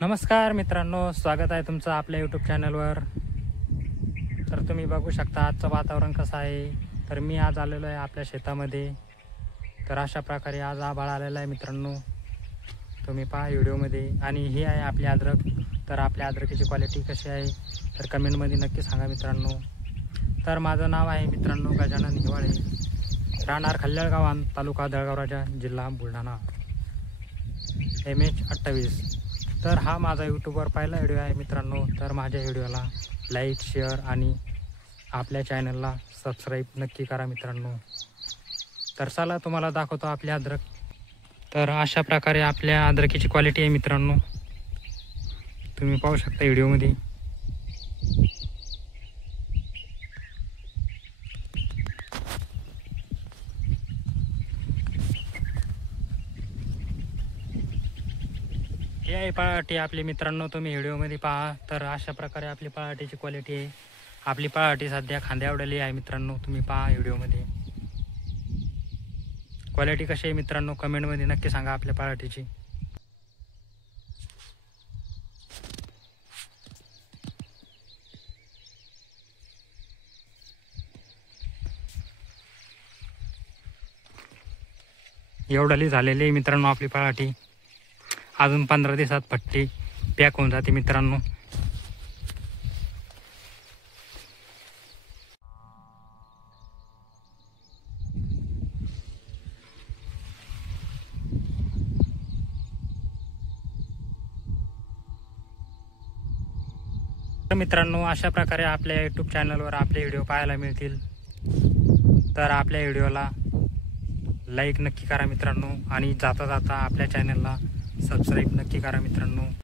नमस्कार मित्रांनो, स्वागत आहे तुमचं आपल्या यूट्यूब चॅनलवर। तर तुम्ही बघू शकता आजचं वातावरण कसं आहे। तर मी आज आलेलो आहे आपल्या शेतामध्ये। तर अशा प्रकारे आज आभाळ आलेला आहे मित्रांनो, तुम्ही पहा व्हिडिओमध्ये। आणि ही आहे आपली अद्रक। तर आपल्या अद्रकीची क्वालिटी कशी आहे तर कमेंटमध्ये नक्की सांगा मित्रांनो। तर माझं नाव आहे मित्रांनो गजानन हिवाळे, राहणार खल्ल्याळगाव, तालुका दळगाव राजा, जिल्हा बुलढाणा, MH 28। तर हा माझा यूट्यूबवर पहिला व्हिडिओ आहे मित्रांनो। तर माझ्या व्हिडिओला लाईक, शेअर आणि आपल्या चॅनलला सबस्क्राईब नक्की करा मित्रांनो। तर चला तुम्हाला दाखवतो आपली अद्रक। तर अशा प्रकारे आपल्या अद्रकीची क्वालिटी आहे मित्रांनो, तुम्ही पाहू शकता व्हिडिओमध्ये। ही आहे पळाटी आपली मित्रांनो, तुम्ही व्हिडिओमध्ये पहा। तर अशा प्रकारे आपली पळाटीची क्वालिटी आहे। आपली पळाटी सध्या खांद्यावडली आहे मित्रांनो, तुम्ही पहा व्हिडिओमध्ये। क्वालिटी कशी आहे मित्रांनो कमेंटमध्ये नक्की सांगा आपल्या पळाटीची। एवढाली झालेली आहे मित्रांनो आपली पळाटी। अजून 15 दिवसात पट्टी पॅक होऊन जाते मित्रांनो। तर मित्रांनो अशा प्रकारे आपल्या यूट्यूब चॅनलवर आपले व्हिडिओ पाहायला मिळतील। तर आपल्या व्हिडिओला लाईक नक्की करा मित्रांनो, आणि जाता जाता आपल्या चॅनलला सबस्क्राईब नक्की करा मित्रांनो।